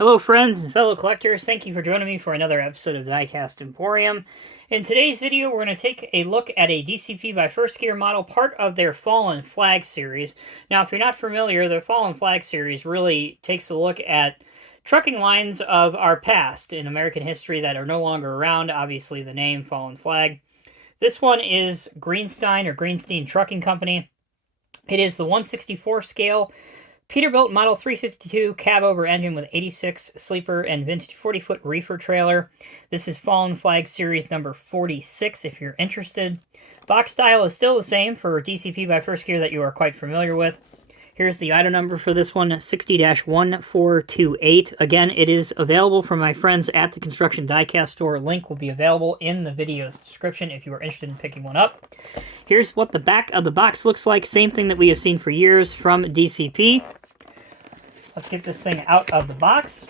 Hello friends and fellow collectors, thank you for joining me for another episode of Diecast Emporium. In today's video, we're going to take a look at a DCP by First Gear model, part of their Fallen Flag series. Now, if you're not familiar, the Fallen Flag series really takes a look at trucking lines of our past in American history that are no longer around, obviously the name Fallen Flag. This one is Greenstein Trucking Company. It is the 1/64 scale Peterbilt Model 352 cab-over engine with 86 sleeper and vintage 40-foot reefer trailer. This is Fallen Flag Series number 46 if you're interested. Box style is still the same for DCP by First Gear that you are quite familiar with. Here's the item number for this one, 60-1428. Again, it is available from my friends at the Construction Diecast store. Link will be available in the video's description if you are interested in picking one up. Here's what the back of the box looks like. Same thing that we have seen for years from DCP. Let's get this thing out of the box.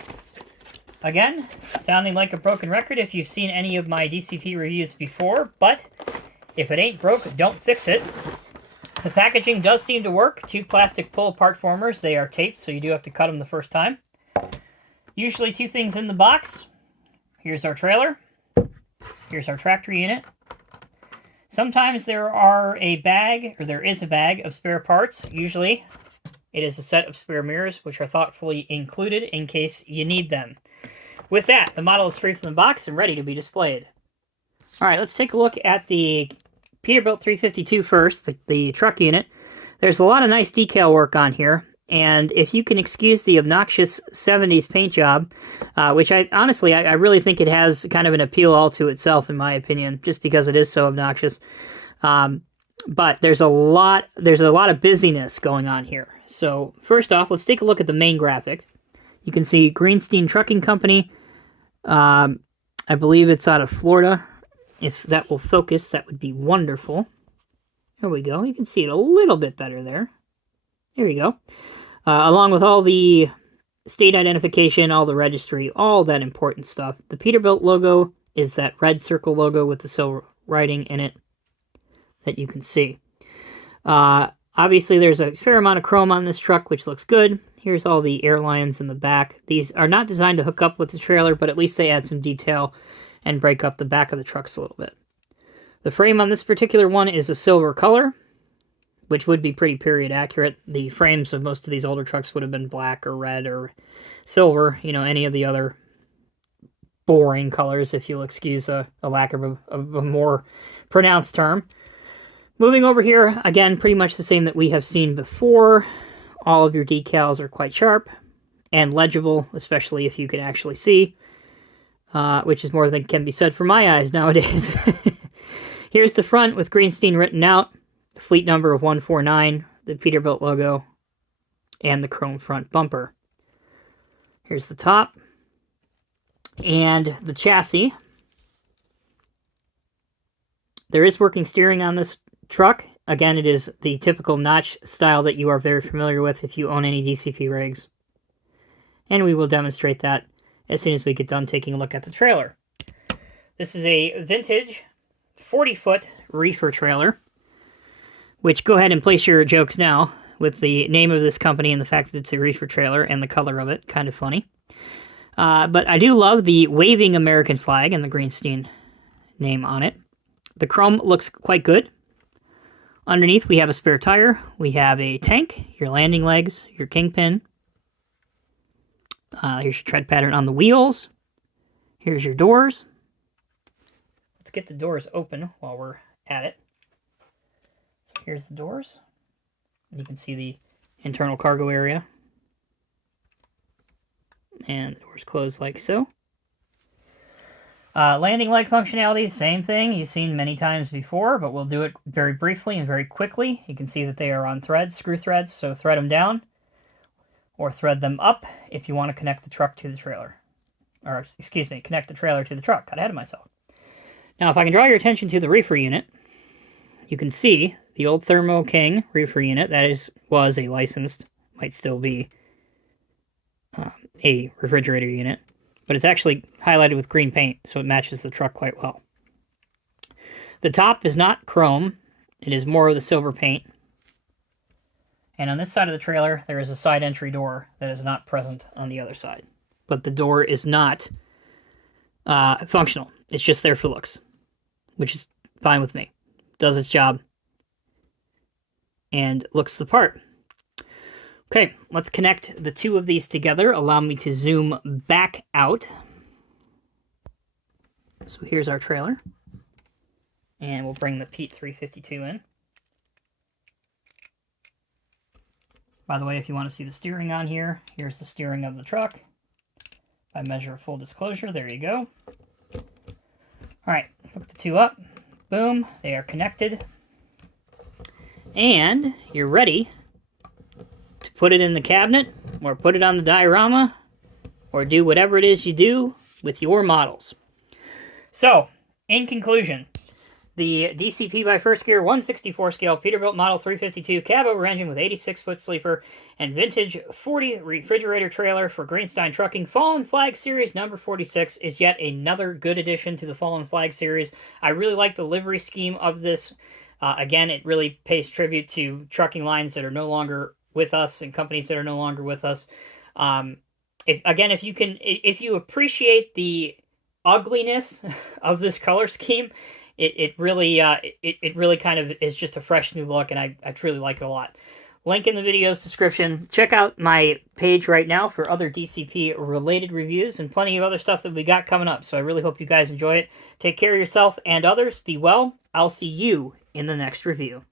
Again, sounding like a broken record if you've seen any of my DCP reviews before, but if it ain't broke, don't fix it. The packaging does seem to work. Two plastic pull-apart formers. They are taped, so you do have to cut them the first time. Usually two things in the box. Here's our trailer. Here's our tractor unit. Sometimes there is a bag of spare parts. Usually it is a set of spare mirrors, which are thoughtfully included in case you need them. With that, the model is free from the box and ready to be displayed. All right, let's take a look at the Peterbilt 352 first, the truck unit. There's a lot of nice decal work on here, and if you can excuse the obnoxious 70s paint job, which I really think it has kind of an appeal all to itself, in my opinion, just because it is so obnoxious. But there's a lot of busyness going on here. So first off, let's take a look at the main graphic. You can see Greenstein Trucking Company. I believe it's out of Florida. If that will focus, that would be wonderful. There we go. You can see it a little bit better there. There we go. Along with all the state identification, all the registry, all that important stuff. The Peterbilt logo is that red circle logo with the silver writing in it that you can see. Obviously, there's a fair amount of chrome on this truck, which looks good. Here's all the airlines in the back. These are not designed to hook up with the trailer, but at least they add some detail and break up the back of the trucks a little bit. The frame on this particular one is a silver color, which would be pretty period accurate. The frames of most of these older trucks would have been black or red or silver, any of the other boring colors, if you'll excuse a lack of a more pronounced term. Moving over here, again, pretty much the same that we have seen before. All of your decals are quite sharp and legible, especially if you can actually see. Which is more than can be said for my eyes nowadays. Here's the front with Greenstein written out, the fleet number of 149, the Peterbilt logo, and the chrome front bumper. Here's the top, and the chassis. There is working steering on this truck. Again, it is the typical notch style that you are very familiar with if you own any DCP rigs. And we will demonstrate that as soon as we get done taking a look at the trailer. This is a vintage 40-foot reefer trailer, which go ahead and place your jokes now with the name of this company and the fact that it's a reefer trailer and the color of it. Kind of funny. But I do love the waving American flag and the Greenstein name on it. The chrome looks quite good. Underneath we have a spare tire. We have a tank, your landing legs, your kingpin. Here's your tread pattern on the wheels. Here's your doors. Let's get the doors open while we're at it. So here's the doors. You can see the internal cargo area. And the doors close like so. Landing leg functionality, same thing you've seen many times before, but we'll do it very briefly and very quickly. You can see that they are on threads, screw threads, so thread them down. Or thread them up if you want to connect the truck to the trailer. Or, excuse me, connect the trailer to the truck. Got ahead of myself. Now, if I can draw your attention to the reefer unit, you can see the old Thermo King reefer unit. That was a licensed, might still be a refrigerator unit. But it's actually highlighted with green paint, so it matches the truck quite well. The top is not chrome. It is more of the silver paint. And on this side of the trailer, there is a side entry door that is not present on the other side. but the door is not functional. It's just there for looks, which is fine with me. Does its job and looks the part. Okay, let's connect the two of these together. Allow me to zoom back out. So here's our trailer. And we'll bring the Pete 352 in. By the way, if you want to see the steering on here, here's the steering of the truck. If I measure full disclosure, there you go. All right, hook the two up. Boom, they are connected. And you're ready to put it in the cabinet, or put it on the diorama, or do whatever it is you do with your models. So, in conclusion, the DCP by First Gear 1/64 scale Peterbilt Model 352 cab over engine with 86-foot sleeper and vintage 40 refrigerator trailer for Greenstein Trucking Fallen Flag Series number 46 is yet another good addition to the Fallen Flag Series. I really like the livery scheme of this. Again, it really pays tribute to trucking lines that are no longer with us and companies that are no longer with us. If you appreciate the ugliness of this color scheme, it really kind of is just a fresh new look, and I truly like it a lot. Link in the video's description. Check out my page right now for other DCP related reviews and plenty of other stuff that we got coming up. So I really hope you guys enjoy it. Take care of yourself and others. Be well. I'll see you in the next review.